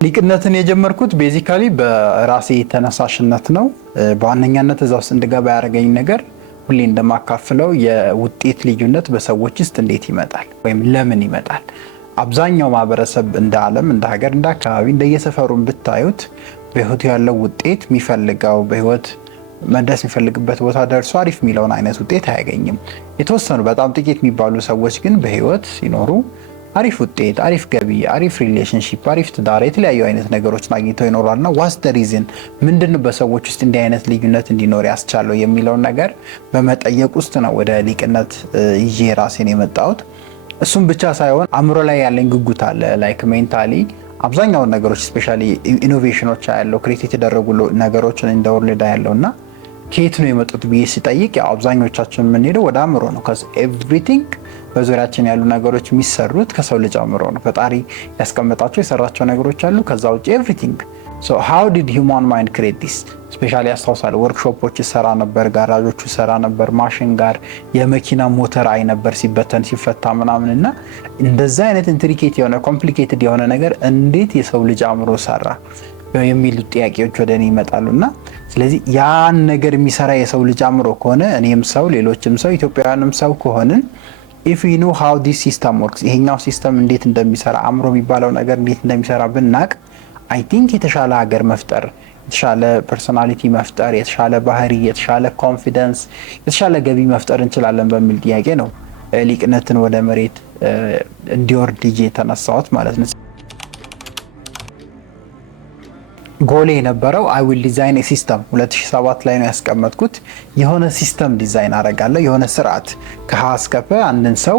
ሊቅነትን የጀመርኩት ቤዚካሊ በራሴ ተነሳሽነት ነው። በዋነኛነት እዛ ውስጥ እንድገባ ያደረገኝ ነገር ሁሌ እንደማካፍለው የውጤት ልዩነት በሰዎች ውስጥ እንዴት ይመጣል ወይም ለምን ይመጣል። አብዛኛው ማህበረሰብ እንደ ዓለም፣ እንደ ሀገር፣ እንደ አካባቢ እንደየሰፈሩን ብታዩት በህይወቱ ያለው ውጤት የሚፈልገው በህይወት መድረስ የሚፈልግበት ቦታ ደርሶ አሪፍ የሚለውን አይነት ውጤት አያገኝም። የተወሰኑ በጣም ጥቂት የሚባሉ ሰዎች ግን በህይወት ሲኖሩ አሪፍ ውጤት፣ አሪፍ ገቢ፣ አሪፍ ሪሌሽንሺፕ፣ አሪፍ ትዳር፣ የተለያዩ አይነት ነገሮችን አግኝተው ይኖራልና ዋትስ ዘ ሪዝን ምንድነው በሰዎች ውስጥ እንዲህ አይነት ልዩነት እንዲኖር ያስቻለው የሚለውን ነገር በመጠየቅ ውስጥ ነው ወደ ሊቅነት ይዤ ራሴን የመጣሁት። እሱም ብቻ ሳይሆን አእምሮ ላይ ያለኝ ጉጉት አለ። ላይክ ሜንታሊ አብዛኛውን ነገሮች ስፔሻሊ ኢኖቬሽኖች ያለው ክሬት የተደረጉ ነገሮችን እንደወርልዳ ያለውና ከየት ነው የመጡት ብዬ ሲጠይቅ ያው አብዛኞቻችን የምንሄደው ወደ አእምሮ ነው። ከዚ ኤቭሪቲንግ በዙሪያችን ያሉ ነገሮች የሚሰሩት ከሰው ልጅ አእምሮ ነው። ፈጣሪ ያስቀመጣቸው የሰራቸው ነገሮች አሉ። ከዛ ውጭ ኤቭሪቲንግ ሶ ሃው ዲድ ሂውማን ማይንድ ክሬት ዲስ ስፔሻሊ ያስታውሳል። ወርክሾፖች ይሰራ ነበር፣ ጋራጆቹ ይሰራ ነበር፣ ማሽን ጋር የመኪና ሞተር አይ ነበር ሲበተን ሲፈታ ምናምን እና እንደዛ አይነት ኢንትሪኬት የሆነ ኮምፕሊኬትድ የሆነ ነገር እንዴት የሰው ልጅ አእምሮ ሰራ የሚሉ ጥያቄዎች ወደ እኔ ይመጣሉና ስለዚህ ያን ነገር የሚሰራ የሰው ልጅ አእምሮ ከሆነ እኔም ሰው ሌሎችም ሰው ኢትዮጵያውያንም ሰው ከሆንን if we know how this system works ይሄኛው ሲስተም እንዴት እንደሚሰራ አእምሮ የሚባለው ነገር እንዴት እንደሚሰራ ብናቅ I think የተሻለ ሀገር መፍጠር፣ የተሻለ ፐርሶናሊቲ መፍጠር፣ የተሻለ ባህሪ፣ የተሻለ ኮንፊደንስ፣ የተሻለ ገቢ መፍጠር እንችላለን በሚል ጥያቄ ነው ሊቅነትን ወደ መሬት እንዲወርድ የተነሳሁት ማለት ነው። ጎሌ የነበረው I will design a system 2007 ላይ ነው ያስቀመጥኩት። የሆነ ሲስተም ዲዛይን አደርጋለሁ፣ የሆነ ስርዓት ከሀ እስከ ፐ አንድን ሰው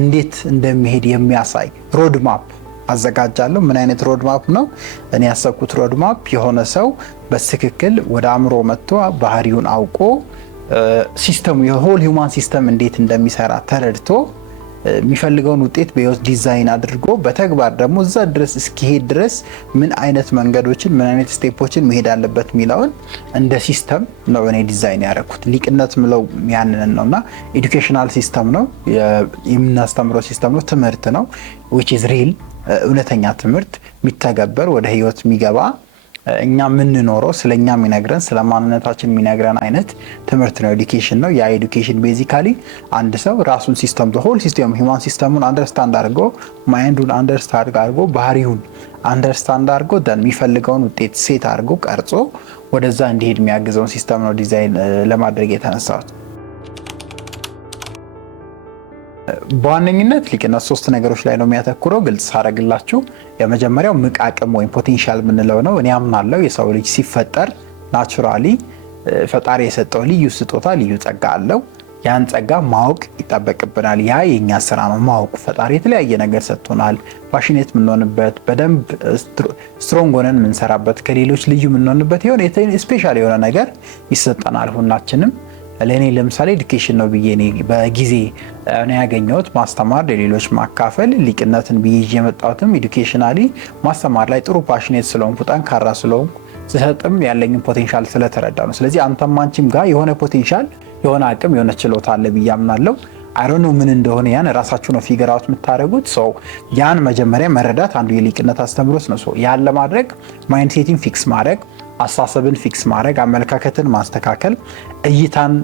እንዴት እንደሚሄድ የሚያሳይ ሮድ ማፕ አዘጋጃለሁ። ምን አይነት ሮድ ማፕ ነው እኔ ያሰብኩት? ሮድ ማፕ የሆነ ሰው በትክክል ወደ አእምሮ መጥቶ ባህሪውን አውቆ ሲስተሙ የሆል ሂውማን ሲስተም እንዴት እንደሚሰራ ተረድቶ የሚፈልገውን ውጤት በህይወት ዲዛይን አድርጎ በተግባር ደግሞ እዛ ድረስ እስኪሄድ ድረስ ምን አይነት መንገዶችን ምን አይነት ስቴፖችን መሄድ አለበት የሚለውን እንደ ሲስተም ነው እኔ ዲዛይን ያደረኩት። ሊቅነት ምለው ያንን ነውና ኤዱኬሽናል ሲስተም ነው የምናስተምረው ሲስተም ነው፣ ትምህርት ነው which is real እውነተኛ ትምህርት የሚተገበር ወደ ህይወት የሚገባ እኛ የምንኖረው ስለኛ የሚነግረን ስለማንነታችን የሚነግረን አይነት ትምህርት ነው። ኤዱኬሽን ነው። ያ ኤዱኬሽን ቤዚካሊ አንድ ሰው ራሱን ሲስተም ሆል ሲስተም ሂውማን ሲስተሙን አንደርስታንድ አድርጎ ማይንዱን አንደርስታንድ አድርጎ ባህሪውን አንደርስታንድ አድርጎ ደን የሚፈልገውን ውጤት ሴት አድርጎ ቀርጾ ወደዛ እንዲሄድ የሚያግዘውን ሲስተም ነው ዲዛይን ለማድረግ የተነሳሁት። በዋነኝነት ሊቅነት ሶስት ነገሮች ላይ ነው የሚያተኩረው። ግልጽ ሳረግላችሁ የመጀመሪያው ምቃቅም ወይም ፖቴንሻል የምንለው ነው። እኔ አምናለሁ የሰው ልጅ ሲፈጠር ናቹራሊ ፈጣሪ የሰጠው ልዩ ስጦታ ልዩ ጸጋ አለው። ያን ጸጋ ማወቅ ይጠበቅብናል። ያ የኛ ስራ ነው ማወቅ። ፈጣሪ የተለያየ ነገር ሰጥቶናል። ፓሽኔት የምንሆንበት በደንብ ስትሮንግ ሆነን የምንሰራበት ከሌሎች ልዩ የምንሆንበት የሆነ ስፔሻል የሆነ ነገር ይሰጠናል ሁላችንም። ለኔ ለምሳሌ ኤዱኬሽን ነው ብዬ እኔ በጊዜ ነው ያገኘሁት። ማስተማር ለሌሎች ማካፈል ሊቅነትን ብዬ የመጣሁትም ኤዱኬሽናሊ ማስተማር ላይ ጥሩ ፓሽኔት ስለሆንኩ ጠንካራ ስለሆንኩ ስሰጥም ያለኝን ፖቴንሻል ስለተረዳ ነው። ስለዚህ አንተም አንቺም ጋር የሆነ ፖቴንሻል የሆነ አቅም የሆነ ችሎታ አለ ብዬ አምናለሁ። አይሮን ነው ምን እንደሆነ ያን ራሳችሁ ነው ፊገር አውት የምታደርጉት። ሶ ያን መጀመሪያ መረዳት አንዱ የሊቅነት አስተምሮት ነው። ሶ ያን ለማድረግ ማይንድ ሴቲንግ ፊክስ ማድረግ፣ አስተሳሰብን ፊክስ ማድረግ፣ አመለካከትን ማስተካከል፣ እይታን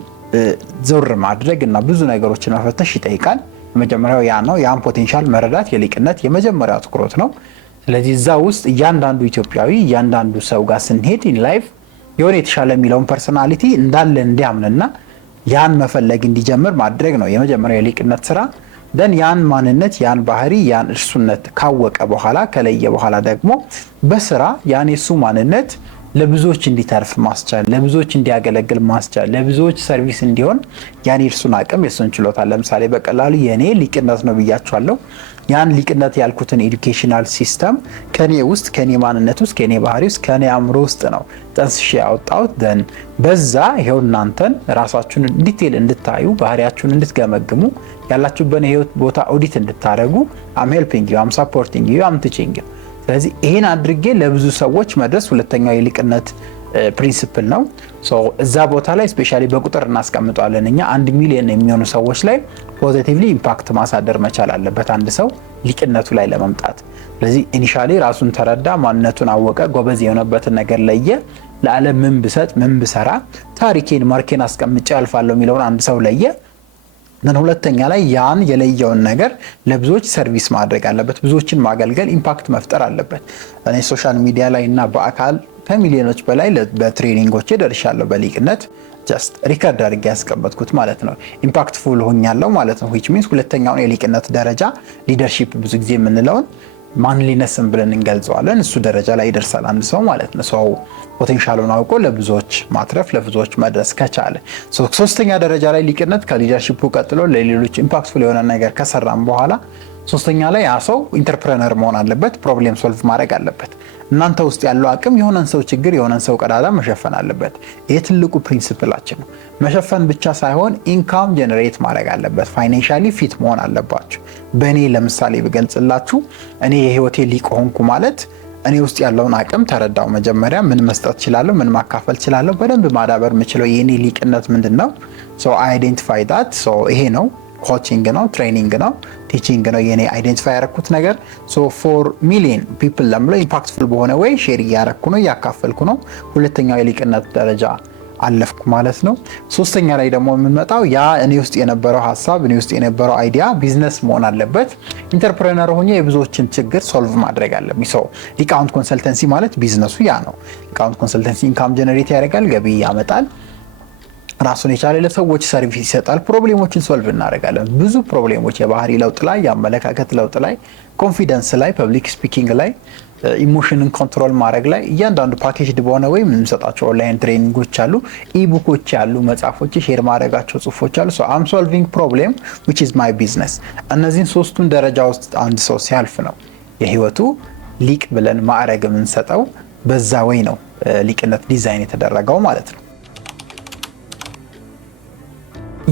ዞር ማድረግ እና ብዙ ነገሮችን መፈተሽ ይጠይቃል። የመጀመሪያው ያ ነው። ያን ፖቴንሻል መረዳት የሊቅነት የመጀመሪያው ትኩረት ነው። ስለዚህ እዛ ውስጥ እያንዳንዱ ኢትዮጵያዊ እያንዳንዱ ሰው ጋር ስንሄድ ኢን ላይፍ የሆነ የተሻለ የሚለውን ፐርሶናሊቲ እንዳለ እንዲያምንና ያን መፈለግ እንዲጀምር ማድረግ ነው የመጀመሪያው የሊቅነት ስራ። ደን ያን ማንነት ያን ባህሪ ያን እርሱነት ካወቀ በኋላ ከለየ በኋላ ደግሞ በስራ ያን የሱ ማንነት ለብዙዎች እንዲተርፍ ማስቻል፣ ለብዙዎች እንዲያገለግል ማስቻል፣ ለብዙዎች ሰርቪስ እንዲሆን ያን የእርሱን አቅም የሱን ችሎታ ለምሳሌ በቀላሉ የኔ ሊቅነት ነው ብያቸዋለሁ። ያን ሊቅነት ያልኩትን ኤዱኬሽናል ሲስተም ከኔ ውስጥ ከኔ ማንነት ውስጥ ከኔ ባህሪ ውስጥ ከኔ አእምሮ ውስጥ ነው ጠንስሼ ያወጣሁት። ደን በዛ ይሄው እናንተን ራሳችሁን ዲቴል እንድታዩ ባህሪያችሁን እንድትገመግሙ ያላችሁበት የህይወት ቦታ ኦዲት እንድታደርጉ አም ሄልፒንግ ዩ አም ሰፖርቲንግ ዩ አም ቲቺንግ ዩ። ስለዚህ ይሄን አድርጌ ለብዙ ሰዎች መድረስ ሁለተኛው የሊቅነት ፕሪንሲፕል ነው። ሶ እዛ ቦታ ላይ ስፔሻሊ በቁጥር እናስቀምጣለን። እኛ 1 ሚሊዮን የሚሆኑ ሰዎች ላይ ፖዚቲቭሊ ኢምፓክት ማሳደር መቻል አለበት አንድ ሰው ሊቅነቱ ላይ ለመምጣት። ስለዚህ ኢኒሻሊ ራሱን ተረዳ፣ ማንነቱን አወቀ፣ ጎበዝ የሆነበትን ነገር ለየ። ለዓለም ምን ብሰጥ ምን ብሰራ ታሪኬን ማርኬን አስቀምጬ አልፋለሁ የሚለውን አንድ ሰው ለየ። ሁለተኛ ላይ ያን የለየውን ነገር ለብዙዎች ሰርቪስ ማድረግ አለበት፣ ብዙዎችን ማገልገል፣ ኢምፓክት መፍጠር አለበት። እኔ ሶሻል ሚዲያ ላይ እና በአካል ከሚሊዮኖች በላይ በትሬኒንጎቼ ደርሻለሁ። በሊቅነት ጀስት ሪከርድ አድርጌ ያስቀመጥኩት ማለት ነው። ኢምፓክትፉል ሆኛለሁ ማለት ነው። which means ሁለተኛውን የሊቅነት ደረጃ ሊደርሺፕ ብዙ ጊዜ የምንለውን ማንሊነስን ብለን እንገልጸዋለን። እሱ ደረጃ ላይ ይደርሳል አንድ ሰው ማለት ነው። ሰው ፖቴንሻሉን አውቆ ለብዙዎች ማትረፍ ለብዙዎች መድረስ ከቻለ። ሶስተኛ ደረጃ ላይ ሊቅነት ከሊደርሺፑ ቀጥሎ ለሌሎች ኢምፓክትፉል የሆነ ነገር ከሰራም በኋላ ሶስተኛ ላይ ያ ሰው ኢንተርፕረነር መሆን አለበት። ፕሮብሌም ሶልቭ ማድረግ አለበት። እናንተ ውስጥ ያለው አቅም የሆነን ሰው ችግር የሆነን ሰው ቀዳዳ መሸፈን አለበት። ይሄ ትልቁ ፕሪንሲፕላችን ነው። መሸፈን ብቻ ሳይሆን ኢንካም ጀነሬት ማድረግ አለበት። ፋይናንሻሊ ፊት መሆን አለባችሁ። በእኔ ለምሳሌ ብገልጽላችሁ እኔ የህይወቴ ሊቅ ሆንኩ ማለት እኔ ውስጥ ያለውን አቅም ተረዳው። መጀመሪያ ምን መስጠት እችላለሁ፣ ምን ማካፈል እችላለሁ፣ በደንብ ማዳበር የምችለው የኔ ሊቅነት ምንድነው? ሶ አይዴንቲፋይ ዳት። ሶ ይሄ ነው ኮቺንግ ነው፣ ትሬኒንግ ነው፣ ቲቺንግ ነው የኔ አይዴንቲፋይ ያረኩት ነገር። ሶ ፎር ሚሊየን ፒፕል ለምለው ኢምፓክትፉል በሆነ ወይ ሼር እያረኩ ነው፣ እያካፈልኩ ነው። ሁለተኛው የሊቅነት ደረጃ አለፍኩ ማለት ነው። ሶስተኛ ላይ ደግሞ የምንመጣው ያ እኔ ውስጥ የነበረው ሀሳብ እኔ ውስጥ የነበረው አይዲያ ቢዝነስ መሆን አለበት። ኢንተርፕረነር ሆኜ የብዙዎችን ችግር ሶልቭ ማድረግ አለብኝ። ሰው ሊቃውንት ኮንሰልተንሲ ማለት ቢዝነሱ ያ ነው። ሊቃውንት ኮንሰልተንሲ ኢንካም ጀነሬት ያደርጋል፣ ገቢ ያመጣል፣ ራሱን የቻለ ለሰዎች ሰርቪስ ይሰጣል። ፕሮብሌሞችን ሶልቭ እናደርጋለን። ብዙ ፕሮብሌሞች የባህሪ ለውጥ ላይ፣ የአመለካከት ለውጥ ላይ፣ ኮንፊደንስ ላይ፣ ፐብሊክ ስፒኪንግ ላይ፣ ኢሞሽንን ኮንትሮል ማድረግ ላይ እያንዳንዱ ፓኬጅድ በሆነ ወይ የምንሰጣቸው ኦንላይን ትሬኒንጎች አሉ፣ ኢቡኮች አሉ፣ መጽሐፎች፣ ሼር ማድረጋቸው ጽሁፎች አሉ። ሶ አም ሶልቪንግ ፕሮብሌም which is my business። እነዚህን ሶስቱን ደረጃ ውስጥ አንድ ሰው ሲያልፍ ነው የህይወቱ ሊቅ ብለን ማዕረግ የምንሰጠው። በዛ ወይ ነው ሊቅነት ዲዛይን የተደረገው ማለት ነው።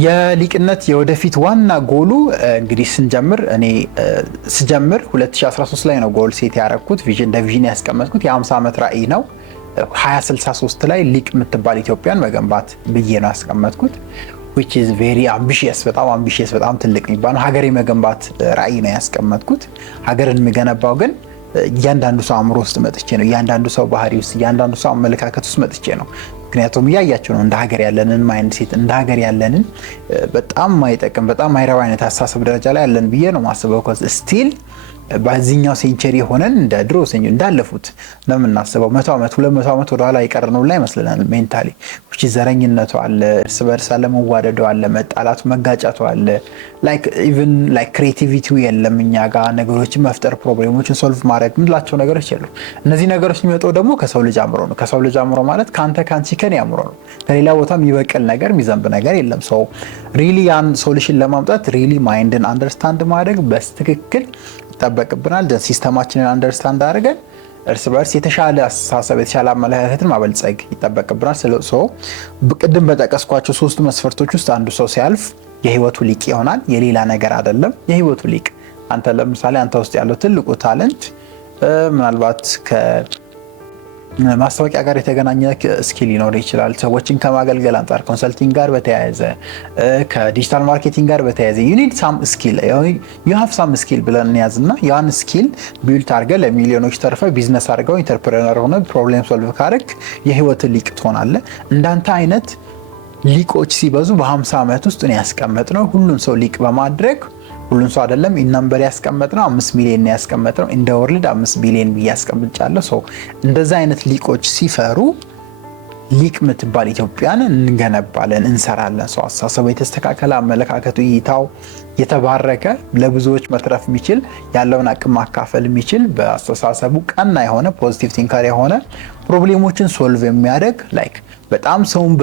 የሊቅነት የወደፊት ዋና ጎሉ እንግዲህ እኔ ስጀምር 2013 ላይ ነው ጎል ሴት ያረኩት። እንደ ቪዥን ያስቀመጥኩት የ50 ዓመት ራዕይ ነው። 2063 ላይ ሊቅ የምትባል ኢትዮጵያን መገንባት ብዬ ነው ያስቀመጥኩት። which is very ambitious፣ በጣም ትልቅ የሚባል ሀገር የመገንባት ራዕይ ነው ያስቀመጥኩት። ሀገርን የሚገነባው ግን እያንዳንዱ ሰው አእምሮ ውስጥ መጥቼ ነው። እያንዳንዱ ሰው ባህሪ ውስጥ፣ እያንዳንዱ ሰው አመለካከት ውስጥ መጥቼ ነው። ምክንያቱም እያያችሁ ነው እንደ ሀገር ያለንን ማይንድ ሴት፣ እንደ ሀገር ያለንን በጣም ማይጠቅም በጣም ማይረባ አይነት አስተሳሰብ ደረጃ ላይ ያለን ብዬ ነው ማስበው። ስቲል በዚህኛው ሴንቸሪ ሆነን እንደ ድሮ እንዳለፉት ነው የምናስበው። 100 ዓመት 200 ዓመት ወደኋላ የቀረነው ላይ ይመስለናል ሜንታሊ። ዘረኝነቱ አለ፣ እርስ በርስ አለመዋደዱ አለ፣ መጣላቱ መጋጨቱ አለ። ኢቭን ክሬቲቪቲው የለም እኛ ጋር ነገሮችን መፍጠር፣ ፕሮብሌሞችን ሶልቭ ማድረግ ምንላቸው ነገሮች የሉ። እነዚህ ነገሮች የሚመጣው ደግሞ ከሰው ልጅ አእምሮ ነው። ከሰው ልጅ አእምሮ ማለት ከአንቺ ከኔ አእምሮ ነው። ከሌላ ቦታ የሚበቅል ነገር የሚዘንብ ነገር የለም። ሰው ሪሊ ያን ሶሉሽን ለማምጣት ሪሊ ማይንድን አንደርስታንድ ማድረግ በትክክል ይጠበቅብናል። ሲስተማችንን አንደርስታንድ አድርገን እርስ በርስ የተሻለ አስተሳሰብ የተሻለ አመለካከትን ማበልጸግ ይጠበቅብናል። ቅድም በጠቀስኳቸው ሶስቱ መስፈርቶች ውስጥ አንዱ ሰው ሲያልፍ የህይወቱ ሊቅ ይሆናል። የሌላ ነገር አይደለም፣ የህይወቱ ሊቅ። አንተ ለምሳሌ አንተ ውስጥ ያለው ትልቁ ታለንት ምናልባት ማስታወቂያ ጋር የተገናኘ ስኪል ሊኖር ይችላል። ሰዎችን ከማገልገል አንጻር ኮንሰልቲንግ ጋር በተያያዘ ከዲጂታል ማርኬቲንግ ጋር በተያያዘ you need some skill you have some skill ብለን እንያዝና ያን ስኪል ቢልድ አድርገህ ለሚሊዮኖች ተርፈ ቢዝነስ አድርገው ኢንተርፕረነር ሆነ ፕሮብሌም ሶልቭ ካደረግ የህይወት ሊቅ ትሆናለህ። እንዳንተ አይነት ሊቆች ሲበዙ በ50 ዓመት ውስጥ ነው ያስቀመጥነው። ሁሉም ሰው ሊቅ በማድረግ ሁሉም ሰው አይደለም ኢንነምበር ያስቀመጥነው 5 ሚሊዮን ያስቀመጥነው ኢን ዘ ወርልድ 5 ቢሊዮን ያስቀምጫለሁ። ሶ እንደዛ አይነት ሊቆች ሲፈሩ ሊቅ የምትባል ኢትዮጵያን እንገነባለን፣ እንሰራለን። ሰው አስተሳሰቡ የተስተካከለ፣ አመለካከቱ እይታው የተባረከ፣ ለብዙዎች መትረፍ የሚችል፣ ያለውን አቅም ማካፈል የሚችል፣ በአስተሳሰቡ ቀና የሆነ ፖዚቲቭ ቲንከር የሆነ ፕሮብሌሞችን ሶልቭ የሚያደርግ በጣም ሰውን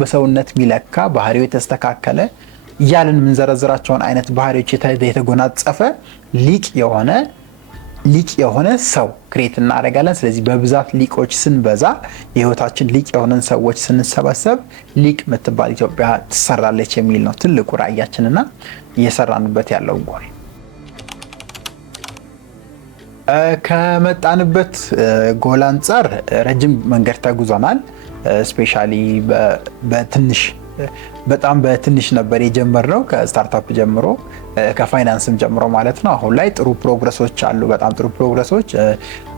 በሰውነት የሚለካ ባህሪው የተስተካከለ እያልን የምንዘረዝራቸውን አይነት ባህሪዎች የተጎናጸፈ ሊቅ የሆነ ሰው ክሬት እናደርጋለን። ስለዚህ በብዛት ሊቆች ስንበዛ የህይወታችን ሊቅ የሆነን ሰዎች ስንሰበሰብ ሊቅ የምትባል ኢትዮጵያ ትሰራለች የሚል ነው ትልቁ ራዕያችንና እየሰራንበት ያለው ጎል። ከመጣንበት ጎል አንጻር ረጅም መንገድ ተጉዘናል። ስፔሻሊ በጣም በትንሽ ነበር የጀመርነው ከስታርታፕ ጀምሮ። ከፋይናንስም ጀምሮ ማለት ነው። አሁን ላይ ጥሩ ፕሮግረሶች አሉ፣ በጣም ጥሩ ፕሮግረሶች።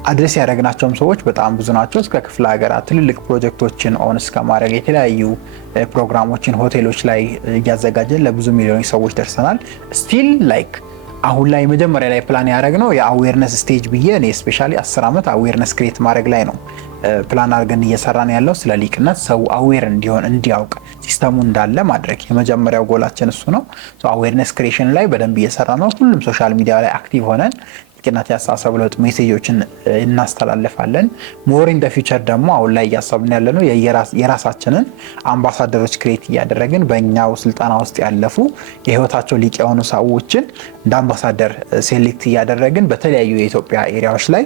አድሬስ ያደረግናቸውም ሰዎች በጣም ብዙ ናቸው። እስከ ክፍለ ሀገራት ትልልቅ ፕሮጀክቶችን ኦን እስከ ማድረግ የተለያዩ ፕሮግራሞችን ሆቴሎች ላይ እያዘጋጀን ለብዙ ሚሊዮን ሰዎች ደርሰናል። ስቲል ላይክ አሁን ላይ መጀመሪያ ላይ ፕላን ያደረግነው የአዌርነስ ስቴጅ ብዬ እኔ ስፔሻሊ 10 ዓመት አዌርነስ ክሬት ማድረግ ላይ ነው ፕላን አድርገን እየሰራን ያለው። ስለ ሊቅነት ሰው አዌር እንዲሆን እንዲያውቅ ሲስተሙ እንዳለ ማድረግ የመጀመሪያው ጎላችን እሱ ነው። አዌርነስ ክሬሽን ላይ በደንብ እየሰራ ነው። ሁሉም ሶሻል ሚዲያ ላይ አክቲቭ ሆነን ሊቅነት ያስተሳሰብ ለውጥ ሜሴጆችን እናስተላልፋለን። ሞር ኢን ዘ ፊውቸር ደግሞ አሁን ላይ እያሰብን ያለ ነው የራሳችንን አምባሳደሮች ክሬት እያደረግን በእኛው ስልጠና ውስጥ ያለፉ የህይወታቸው ሊቅ የሆኑ ሰዎችን እንደ አምባሳደር ሴሌክት እያደረግን በተለያዩ የኢትዮጵያ ኤሪያዎች ላይ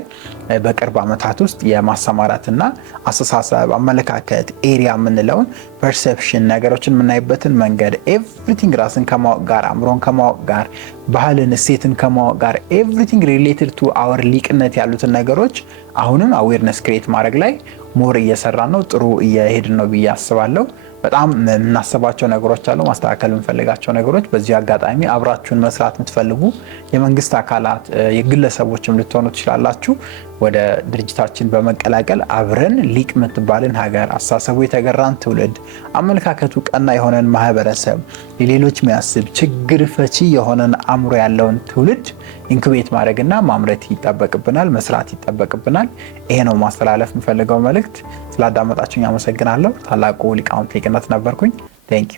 በቅርብ ዓመታት ውስጥ የማሰማራትና አስተሳሰብ፣ አመለካከት ኤሪያ የምንለውን ፐርሰፕሽን ነገሮችን የምናይበትን መንገድ ኤቭሪቲንግ ራስን ከማወቅ ጋር አእምሮን ከማወቅ ጋር ባህልን እሴትን ከማወቅ ጋር ኤቭሪቲንግ ሪሌትድ ቱ አወር ሊቅነት ያሉትን ነገሮች አሁንም አዌርነስ ክሬት ማድረግ ላይ ሞር እየሰራን ነው። ጥሩ እየሄድን ነው ብዬ አስባለሁ። በጣም የምናስባቸው ነገሮች አሉ፣ ማስተካከል የምንፈልጋቸው ነገሮች። በዚህ አጋጣሚ አብራችሁን መስራት የምትፈልጉ የመንግስት አካላት የግለሰቦችም ልትሆኑ ትችላላችሁ። ወደ ድርጅታችን በመቀላቀል አብረን ሊቅ የምትባልን ሀገር፣ አስተሳሰቡ የተገራን ትውልድ፣ አመለካከቱ ቀና የሆነን ማህበረሰብ፣ የሌሎች የሚያስብ ችግር ፈቺ የሆነን አእምሮ ያለውን ትውልድ ኢንኩቤት ማድረግና ማምረት ይጠበቅብናል፣ መስራት ይጠበቅብናል። ይሄ ነው ማስተላለፍ የምፈልገው መልእክት። ስላዳመጣችሁኝ አመሰግናለሁ። ታላቁ ሊቃውንት ሊቅነት ነበርኩኝ። ቴንክ ዩ